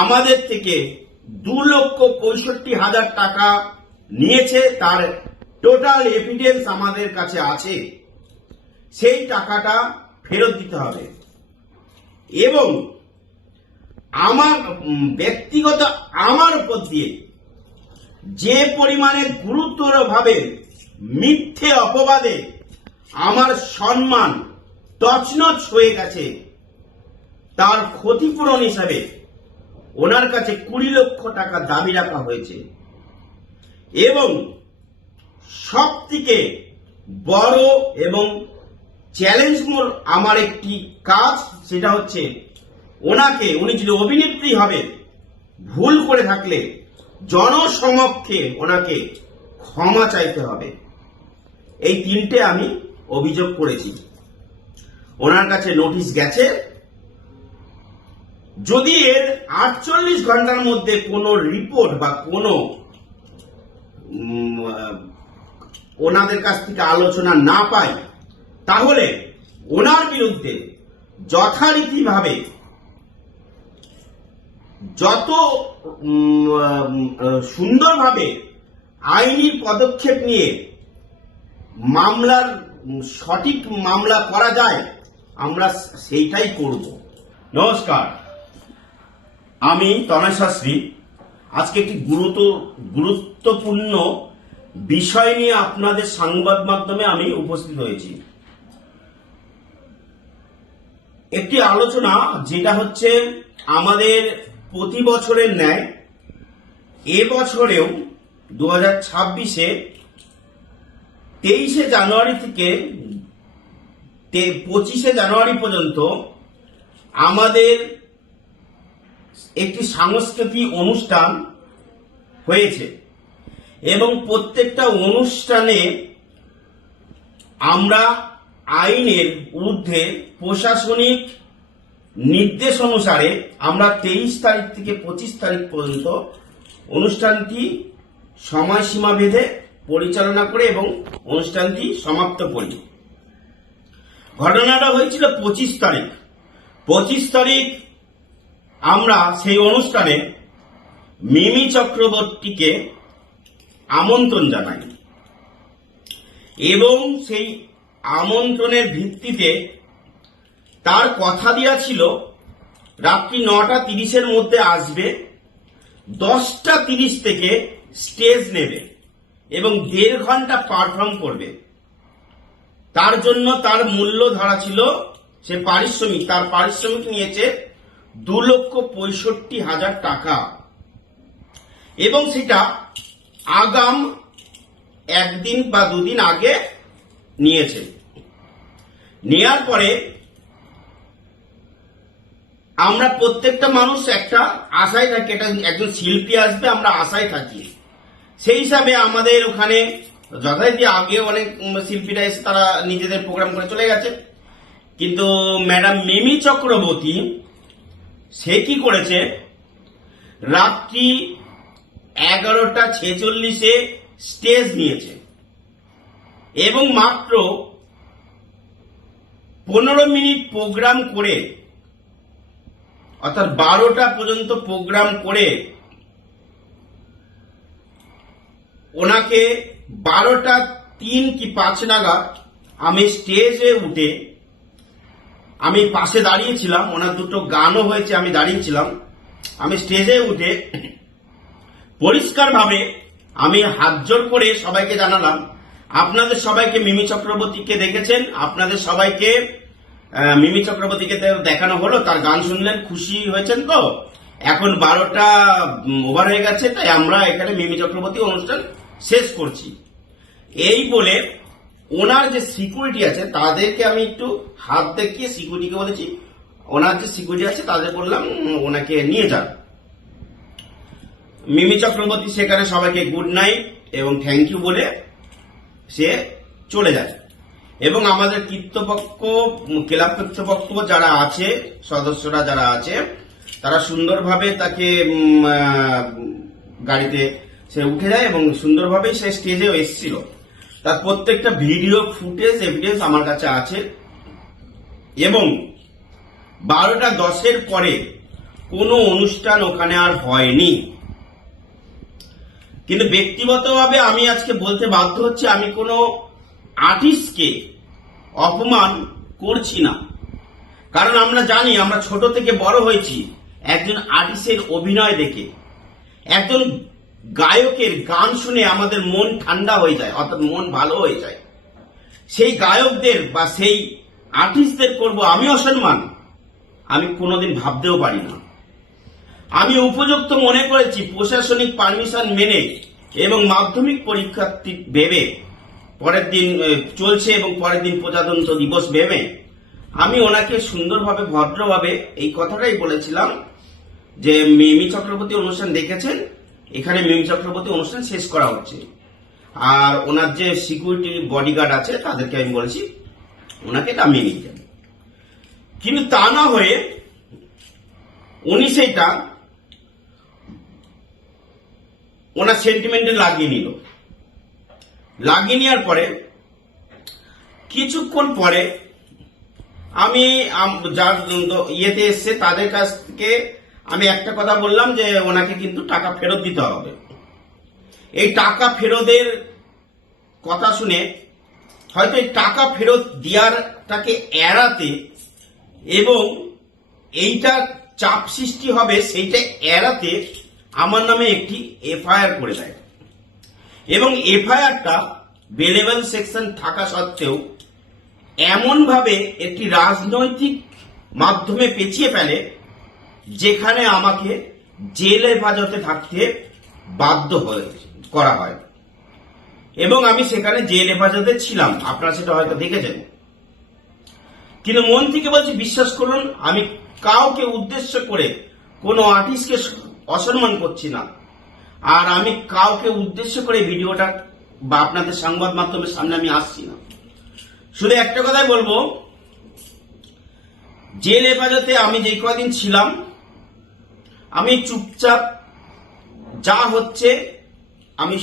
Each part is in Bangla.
আমাদের থেকে দু লক্ষ পঁয়ষট্টি হাজার টাকা নিয়েছে, তার টোটাল এভিডেন্স আমাদের কাছে আছে। সেই টাকাটা ফেরত দিতে হবে। এবং আমার ব্যক্তিগত, আমার উপর দিয়ে যে পরিমাণে গুরুতরভাবে মিথ্যে অপবাদে আমার সম্মান তছনছ হয়ে গেছে, তার ক্ষতিপূরণ হিসাবে ওনার কাছে কুড়ি লক্ষ টাকা দাবি রাখা হয়েছে। এবং সব থেকে বড় এবং চ্যালেঞ্জমূল আমার একটি কাজ, সেটা হচ্ছে ওনাকে, উনি যদি অভিনেত্রী হবে, ভুল করে থাকলে জনসমক্ষে ওনাকে ক্ষমা চাইতে হবে। এই তিনটে আমি অভিযোগ করেছি। ওনার কাছে নোটিশ গেছে যদি এর আটচল্লিশ ঘণ্টার মধ্যে কোনো রিপোর্ট বা কোনো ওনাদের কাছ থেকে আলোচনা না পাই তাহলে ওনার বিরুদ্ধে যথারীতিভাবে যত সুন্দরভাবে আইনি পদক্ষেপ নিয়ে মামলার, সঠিক মামলা করা যায়, আমরা সেইটাই করব। নমস্কার। আমি তনয় শাস্ত্রী, আজকে একটি গুরুত্ব, গুরুত্বপূর্ণ বিষয় নিয়ে আপনাদের সংবাদ মাধ্যমে আমি উপস্থিত হয়েছি। একটি আলোচনা যেটা হচ্ছে আমাদের প্রতি বছরের ন্যায় এবছরেও দু হাজার ছাব্বিশে তেইশে জানুয়ারি থেকে পঁচিশে জানুয়ারি পর্যন্ত আমাদের একটি সাংস্কৃতিক অনুষ্ঠান হয়েছে এবং প্রত্যেকটা অনুষ্ঠানে আমরা আইনের ঊর্ধ্বে প্রশাসনিক নির্দেশ অনুসারে আমরা তেইশ তারিখ থেকে পঁচিশ তারিখ পর্যন্ত অনুষ্ঠানটি সময়সীমা বেঁধে পরিচালনা করে এবং অনুষ্ঠানটি সমাপ্ত করি। ঘটনাটা হয়েছিল পঁচিশ তারিখ। পঁচিশ তারিখ আমরা সেই অনুষ্ঠানে মিমি চক্রবর্তীকে আমন্ত্রণ জানাই। এবং সেই আমন্ত্রণের ভিত্তিতে তার কথা দেওয়া ছিল, রাত্রি নটা তিরিশের মধ্যে আসবে, দশটা তিরিশ থেকে স্টেজ নেবে এবং দেড় ঘণ্টা পারফর্ম করবে। তার জন্য তার মূল্য ধরা ছিল সে পারিশ্রমিক, তার পারিশ্রমিক নিয়েছে দু লক্ষ পঁয়ষট্টি হাজার টাকা। এবং সেটা আগাম একদিন বা দুদিন আগে নিয়েছে। নেয়ার পরে আমরা প্রত্যেকটা মানুষ একটা আশায় থাকি, একটা একজন শিল্পী আসবে, আমরা আশায় থাকি। সেই হিসাবে আমাদের ওখানে যথারীতি আগে অনেক শিল্পীরা এসে তারা নিজেদের প্রোগ্রাম করে চলে গেছে। কিন্তু ম্যাডাম মিমি চক্রবর্তী সে কি করেছে? রাত্রি এগারোটা ছেচল্লিশে স্টেজ নিয়েছে। এবং মাত্র পনেরো মিনিট প্রোগ্রাম করে, অর্থাৎ বারোটা পর্যন্ত প্রোগ্রাম করে, ওনাকে বারোটা তিন কি পাঁচ নাগাদ আমি স্টেজে উঠে আমি পাশে দাঁড়িয়েছিলাম ওনার দুটো গানও হয়েছে, আমি দাঁড়িয়েছিলাম আমি স্টেজে উঠে পরিষ্কারভাবে আমি হাত জোর করে সবাইকে জানালাম, আপনাদের সবাইকে মিমি চক্রবর্তীকে দেখেছেন, আপনাদের সবাইকে মিমি চক্রবর্তীকে দেখানো হলো, তার গান শুনলেন, খুশি হয়েছেন তো? এখন বারোটা ওভার হয়ে গেছে, তাই আমরা এখানে মিমি চক্রবর্তী অনুষ্ঠান শেষ করছি। এই বলে ওনার যে সিকিউরিটি আছে, তাদেরকে আমি একটু হাত দেখিয়ে সিকিউরিটিকে বলেছি, ওনার যে সিকিউরিটি আছে, তাদের বললাম ওনাকে নিয়ে যান। মিমি চক্রবর্তী সেখানে সবাইকে গুড নাইট এবং থ্যাংক ইউ বলে সে চলে যায়। এবং আমাদের কৃত্যপক্ষ ক্লাব কর্তৃপক্ষ যারা আছে, সদস্যরা যারা আছে, তারা সুন্দরভাবে তাকে গাড়িতে সে উঠে যায় এবং সুন্দরভাবে সে স্টেজেও এসেছিল। তার প্রত্যেকটা ভিডিও, ফুটেজ এভিডেন্স আমার কাছে আছে। এবং বারোটা দশের পরে কোনো অনুষ্ঠান ওখানে আর হয়নি। কিন্তু ব্যক্তিগতভাবে আমি আজকে বলতে বাধ্য হচ্ছে, আমি কোনো আর্টিস্টকে অপমান করছি না। কারণ আমরা জানি, আমরা ছোট থেকে বড় হয়েছি, একজন আর্টিস্টের অভিনয় দেখে। একজন গায়কের গান শুনে আমাদের মন ঠান্ডা হয়ে যায়, অর্থাৎ মন ভালো হয়ে যায়। সেই গায়কদের বা সেই আর্টিস্টদের করব আমি অসম্মান। আমি কোনোদিন ভাবতেও পারি না। আমি উপযুক্ত মনে করেছি প্রশাসনিক পারমিশন মেনে এবং মাধ্যমিক পরীক্ষার্থী ভেবে, পরের দিন চলছে এবং পরের দিন প্রজাতন্ত্র দিবস ভেবে, আমি ওনাকে সুন্দরভাবে, ভদ্রভাবে এই কথাটাই বলেছিলাম যে মিমি চক্রবর্তী অনুষ্ঠান দেখেছেন? এখানে মিমি চক্রবর্তী অনুষ্ঠান শেষ করা হচ্ছে। আর ওনার যে সিকিউরিটি বডিগার্ড আছে, তাদেরকে আমি বলেছি, ওনাকে নামিয়ে নিয়ে যান। কিন্তু তা না হয়ে উনি সেইটা ওনার সেন্টিমেন্টে লাগিয়ে নিল। লাগিয়ে নেওয়ার পরে কিছুক্ষণ পরে আমি যার ইয়েতে এসছে, তাদের কাছ থেকে আমি একটা কথা বললাম যে ওনাকে কিন্তু টাকা ফেরত দিতে হবে। এই টাকা ফেরতের কথা শুনে হয়তো এই টাকা ফেরত দেওয়ারটাকে এড়াতে এবং এইটা চাপ সৃষ্টি হবে, সেইটা এড়াতে আমার নামে একটি এফআইআর করে দেয়। এবং এফআইআরটা বেলেবল সেকশন থাকা সত্ত্বেও এমনভাবে একটি রাজনৈতিক মাধ্যমে পেঁচিয়ে ফেলে যেখানে আমাকে জেল হেফাজতে থাকতে বাধ্য হয়ে, করা হয়। এবং আমি সেখানে জেল হেফাজতে ছিলাম। আপনারা সেটা হয়তো দেখেছেন। কিন্তু মন থেকে বলছি, বিশ্বাস করুন, আমি কাউকে উদ্দেশ্য করে কোনো আর্টিস্টকে অসম্মান করছি না। আর আমি কাউকে উদ্দেশ্য করে ভিডিওটা বা আপনাদের সংবাদ মাধ্যমের সামনে আমি আসছি না। শুধু একটা কথাই বলব, জেল হেফাজতে আমি যে কদিন ছিলাম আমি চুপচাপ যা হচ্ছে আমি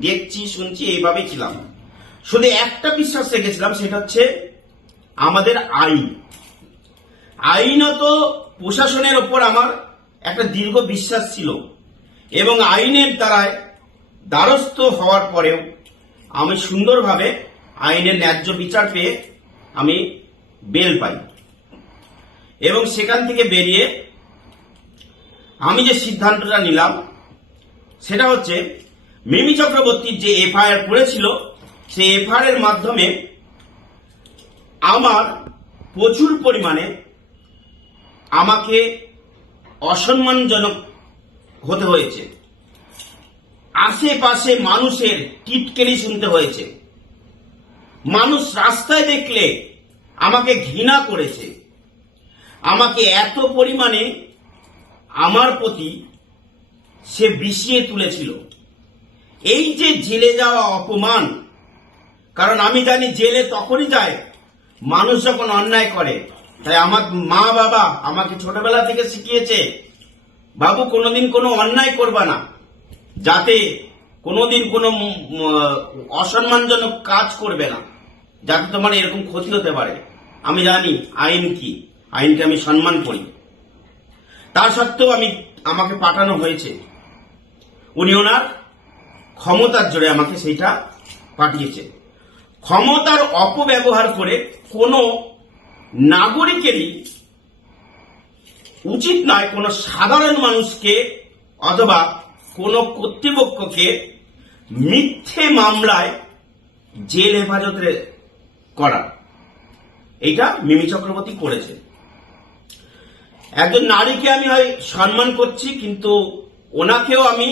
দেখছি, শুনছি, এইভাবেই ছিলাম। শুধু একটা বিশ্বাস রেখেছিলাম, সেটা হচ্ছে আমাদের আইন। আইনত প্রশাসনের ওপর আমার একটা দীর্ঘ বিশ্বাস ছিল এবং আইনের দ্বারায় দ্বারস্থ হওয়ার পরেও আমি সুন্দরভাবে আইনের ন্যায্য বিচার পেয়ে আমি বেল পাই এবং সেখান থেকে বেরিয়ে আমি যে সিদ্ধান্তটা নিলাম, সেটা হচ্ছে মিমি চক্রবর্তীর যে এফআইআর করেছিল, সেই এফআইআর এর মাধ্যমে আমার প্রচুর পরিমাণে আমাকে অসম্মানজনক হতে হয়েছে। আশেপাশে মানুষের টিটকেলি শুনতে হয়েছে। মানুষ রাস্তায় দেখলে আমাকে ঘৃণা করেছে। আমাকে এত পরিমাণে আমার প্রতি সে বিষিয়ে তুলেছিল। এই যে জেলে যাওয়া অপমান, কারণ আমি জানি জেলে তখনই যায়, মানুষ যখন অন্যায় করে, তাই আমার মা বাবা আমাকে ছোটবেলা থেকে শিখিয়েছে, বাবু, কোনোদিন কোনো অন্যায় করবা না, যাতে কোনোদিন কোনো অসম্মানজনক কাজ করবে না, যাতে তোমার এরকম ক্ষতি হতে পারে। আমি জানি আইন কি, আইনকে আমি সম্মান করি। তা সত্ত্বেও আমি আমাকে পাঠানো হয়েছে। উনি ওনার ক্ষমতার জোরে আমাকে সেইটা পাঠিয়েছে ক্ষমতার অপব্যবহার করে কোনো নাগরিকেরই উচিত নয় কোনো সাধারণ মানুষকে অথবা কোনো কর্তৃপক্ষকে মিথ্যে মামলায় জেল হেফাজতে করা। এইটা মিমি চক্রবর্তী করেছে। একজন নারীকে আমি হয় সম্মান করছি, কিন্তু ওনাকেও আমি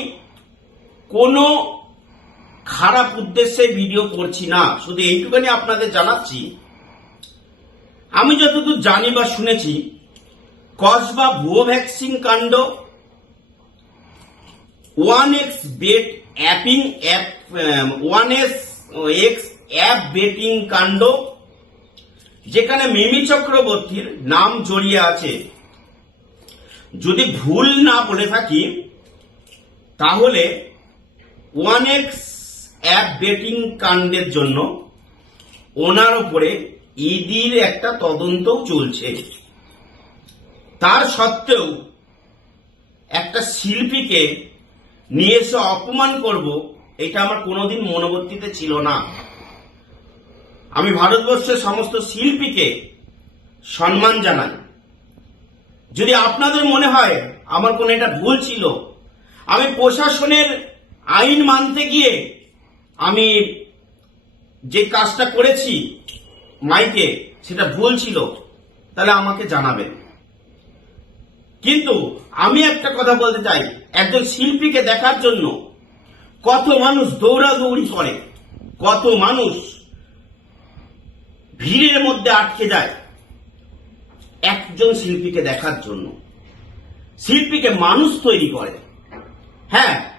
কোনো খারাপ উদ্দেশ্যে ভিডিও করছি না। শুধু এইটুখানি আপনাদের জানাচ্ছি, আমি যতদূর জানি বা শুনেছি, কসবা ভুয়ো ভ্যাকসিন কাণ্ড, one X bet অ্যাপিং app one S, X app betting কাণ্ড, যেখানে মিমি চক্রবর্তীর নাম জড়িয়ে আছে। যদি ভুল না বলে থাকি, তাহলে ওয়ান এক্স অ্যাপ বেটিং কাণ্ডের জন্য ওনার উপরে ইডির একটা তদন্তও চলছে। তার সত্ত্বেও একটা শিল্পীকে নিয়ে এসে অপমান করব, এটা আমার কোনোদিন মনোবর্তিতে ছিল না। আমি ভারতবর্ষের সমস্ত শিল্পীকে সম্মান জানাই। যদি আপনাদের মনে হয় আমার কোনো এটা ভুল ছিল, আমি প্রশাসনের আইন মানতে গিয়ে আমি যে কাজটা করেছি মাইকে, সেটা ভুল ছিল, তাহলে আমাকে জানাবেন। কিন্তু আমি একটা কথা বলতে চাই, একজন শিল্পীকে দেখার জন্য কত মানুষ দৌড়াদৌড়ি করে, কত মানুষ ভিড়ের মধ্যে আটকে যায়। একজন শিল্পীকে দেখার জন্য। শিল্পীকে মানুষ তৈরি করে। হ্যাঁ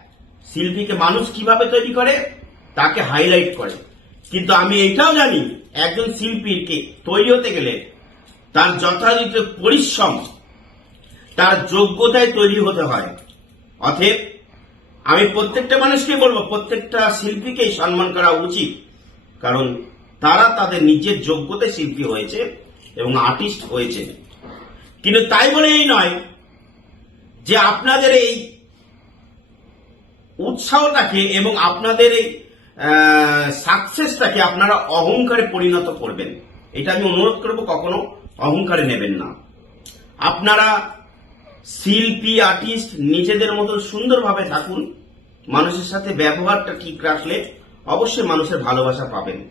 শিল্পীকে মানুষ কীভাবে তৈরি করে? তাকে হাইলাইট করে। কিন্তু আমি এটাও জানি, একজন শিল্পীকে তৈরি হতে গেলে তার যথাযথ পরিশ্রম, তার যোগ্যতায় তৈরি হতে হয়। অতএব আমি প্রত্যেকটা মানুষকে বলব, প্রত্যেকটা শিল্পীকেই সম্মান করা উচিত। কারণ তারা তাদের নিজের যোগ্যতায় শিল্পী হয়েছে। এবং আর্টিস্ট হয়েছে। কিন্তু তাই বলে এই নয় যে আপনাদের এই উৎসাহটাকে এবং আপনাদের এই সাকসেসটাকে আপনারা অহংকারে পরিণত করবেন। এটা আমি অনুরোধ করব, কখনো অহংকারে নেবেন না। আপনারা শিল্পী, আর্টিস্ট নিজেদের মতো সুন্দরভাবে থাকুন। মানুষের সাথে ব্যবহারটা ঠিক রাখলে অবশ্যই মানুষের ভালোবাসা পাবেন।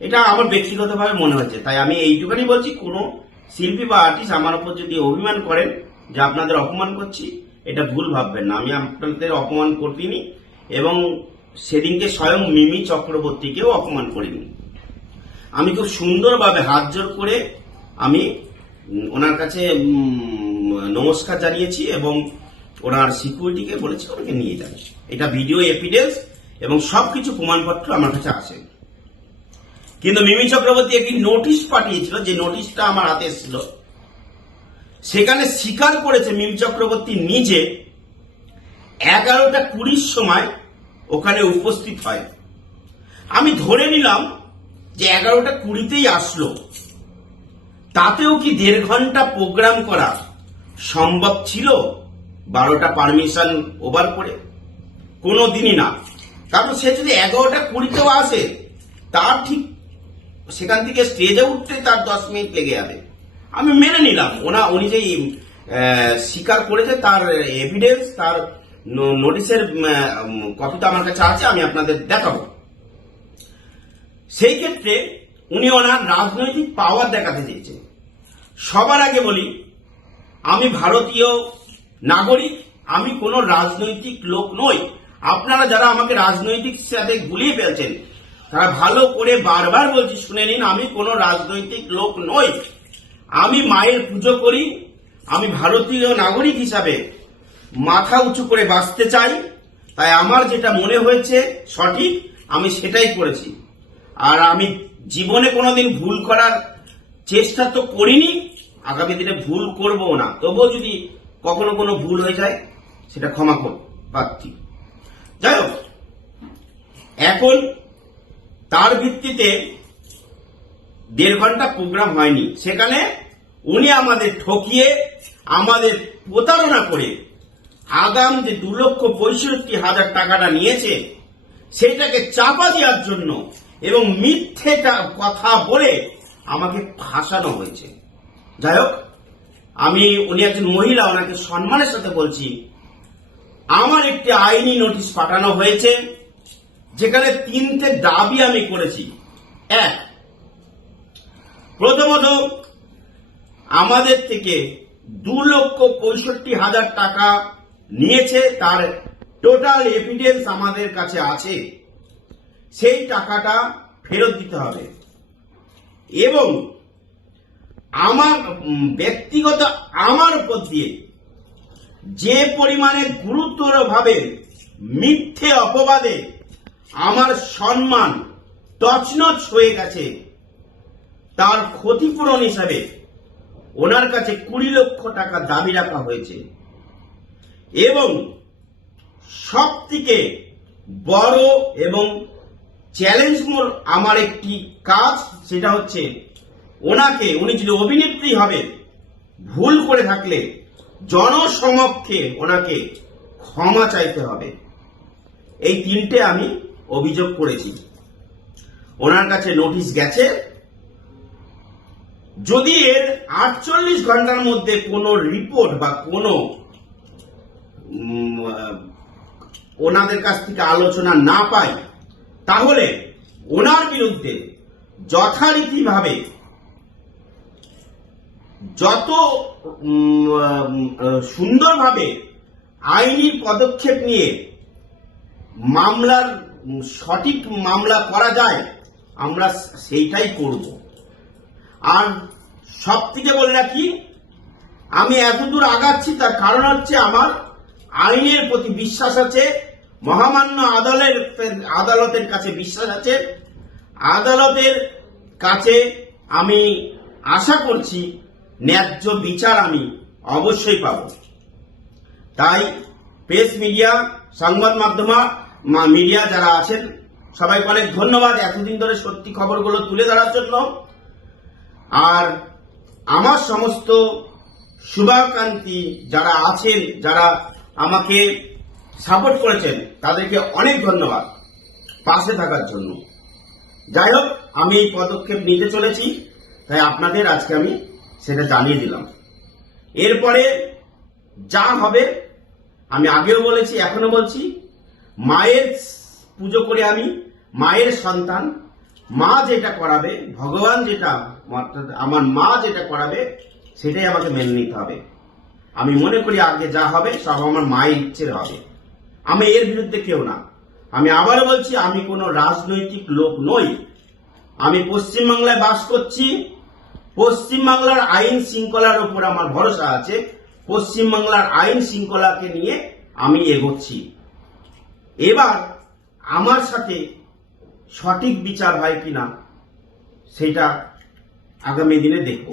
এটা আমার ব্যক্তিগতভাবে মনে হচ্ছে। তাই আমি এইটুখানি বলছি, কোনো শিল্পী বা আর্টিস্ট আমার উপর যদি অভিমান করেন যে আপনাদের অপমান করছি, এটা ভুল ভাববেন না। আমি আপনাদের অপমান করিনি এবং সেদিনকে স্বয়ং মিমি চক্রবর্তীকেও অপমান করিনি। আমি খুব সুন্দরভাবে হাত জোর করে আমি ওনার কাছে নমস্কার জানিয়েছি এবং ওনার সিকিউরিটিকে বলেছি, ওনাকে নিয়ে যাবে এটা ভিডিও এভিডেন্স এবং সবকিছু প্রমাণপত্র আমার কাছে আছে। কিন্তু মিমি চক্রবর্তী একটি নোটিশ পাঠিয়েছিল, যে নোটিশটা আমার হাতে এসেছিল। সেখানে স্বীকার করেছে মিমি চক্রবর্তী নিজে, এগারোটা কুড়ির সময় ওখানে উপস্থিত হয়। আমি ধরে নিলাম যে এগারোটা কুড়িতেই আসলো। তাতেও কি দেড় ঘণ্টা প্রোগ্রাম করা সম্ভব ছিল? বারোটা পারমিশন ওভার করে? কোনো দিনই না। কারণ সে যদি এগারোটা কুড়িতেও আসে, তার ঠিক সেখান থেকে স্টেজে উঠতে তার দশ মিনিট লেগে যাবে। আমি মেনে নিলাম। ওনা, উনি যেই স্বীকার করেছে তার এভিডেন্স তার নোটিশের কপিটা আমার কাছে আছে, আমি আপনাদের দেখাবো। সেই ক্ষেত্রে উনি ওনার রাজনৈতিক পাওয়ার দেখাতে চেয়েছেন। সবার আগে বলি, আমি ভারতীয় নাগরিক, আমি কোনো রাজনৈতিক লোক নই। আপনারা যারা আমাকে রাজনৈতিক সাথে গুলিয়ে ফেলছেন তারা ভালো করে বারবার বলছি, শুনে নিন, আমি কোনো রাজনৈতিক লোক নই। আমি মায়ের পুজো করি, আমি ভারতীয় নাগরিক হিসাবে মাথা উঁচু করে বাঁচতে চাই, তাই আমার যেটা মনে হয়েছে সঠিক, আমি সেটাই করেছি। আর আমি জীবনে কোনোদিন ভুল করার চেষ্টা তো করিনি, আগামী দিনে ভুল করব না। তবুও যদি কখনো কোনো ভুল হয়ে যায়, সেটা ক্ষমা কর যাই হোক, এখন তার ভিত্তিতে দেড় ঘণ্টা প্রোগ্রাম হয়নি। সেখানে উনি আমাদের ঠকিয়ে, আমাদের প্রতারণা করে আগাম যে দু লক্ষ পঁয়ষট্টি হাজার টাকাটা নিয়েছে, সেটাকে চাপা দেওয়ার জন্য এবং মিথ্যেটা কথা বলে আমাকে ফাঁসানো হয়েছে। যাই হোক, আমি, উনি একজন মহিলা, ওনাকে সম্মানের সাথে বলছি। আমার একটি আইনি নোটিশ পাঠানো হয়েছে। যেখানে তিনটে দাবি আমি করেছি। এক, প্রথমত, আমাদের থেকে দু লক্ষ পঁয়ষট্টি হাজার টাকা নিয়েছে, তার টোটাল এভিডেন্স আমাদের কাছে আছে। সেই টাকাটা ফেরত দিতে হবে। এবং আমার ব্যক্তিগত আমার উপর দিয়ে যে পরিমাণে গুরুতরভাবে মিথ্যে অপবাদে আমার সম্মান তছনছ হয়ে গেছে। তার ক্ষতিপূরণ হিসাবে ওনার কাছে কুড়ি লক্ষ টাকা দাবি রাখা হয়েছে। এবং সব থেকে বড় এবং চ্যালেঞ্জ মোর আমার একটি কাজ, সেটা হচ্ছে ওনাকে, উনি যদি অভিনেত্রী হবে, ভুল করে থাকলে জনসমক্ষে ওনাকে ক্ষমা চাইতে হবে। এই তিনটে আমি অভিযোগ করেছি। ওনার কাছে নোটিশ গেছে। যদি এর আটচল্লিশ ঘণ্টার মধ্যে কোনো রিপোর্ট বা কোনো ওনাদের কাছ থেকে আলোচনা না পাই, তাহলে ওনার বিরুদ্ধে যথারীতিভাবে যত সুন্দরভাবে আইনি পদক্ষেপ নিয়ে মামলার সঠিক মামলা করা যায়, আমরা সেইটাই করব। আর সব থেকে বলে রাখি আমি এতদূর আগাচ্ছি, তার কারণ হচ্ছে আমার আইনের প্রতি বিশ্বাস আছে, মহামান্য আদালের আদালতের কাছে বিশ্বাস আছে। আদালতের কাছে আমি আশা করছি, ন্যায্য বিচার আমি অবশ্যই পাব। তাই প্রেস মিডিয়া, সংবাদ মাধ্যম মিডিয়া যারা আছেন সবাইকে অনেক ধন্যবাদ, এতদিন ধরে সত্যি খবরগুলো তুলে ধরার জন্য। আর আমার সমস্ত শুভাকাঙ্ক্ষী যারা আছেন, যারা আমাকে সাপোর্ট করেছেন, তাদেরকে অনেক ধন্যবাদ পাশে থাকার জন্য। যাই হোক, আমি এই পদক্ষেপ নিতে চলেছি, তাই আপনাদের আজকে আমি সেটা জানিয়ে দিলাম। এরপরে যা হবে, আমি আগেও বলেছি, এখনও বলছি মায়ের পুজো করে আমি, মায়ের সন্তান, মা যেটা করাবে, ভগবান যেটা আমার মা যেটা করাবে, সেটাই আমাকে মেনে নিতে হবে। আমি মনে করি আগে যা হবে, সব আমার মায়ের ইচ্ছের হবে। আমি এর বিরুদ্ধে কেউ না। আমি আবার বলছি, আমি কোনো রাজনৈতিক লোক নই। আমি পশ্চিমবাংলায় বাস করছি। পশ্চিমবাংলার আইন শৃঙ্খলার উপর আমার ভরসা আছে। পশ্চিমবাংলার আইন শৃঙ্খলাকে নিয়ে আমি এগোচ্ছি। এবার আমার সাথে সঠিক বিচার হয় কিনা সেটা আগামী দিনে দেখব।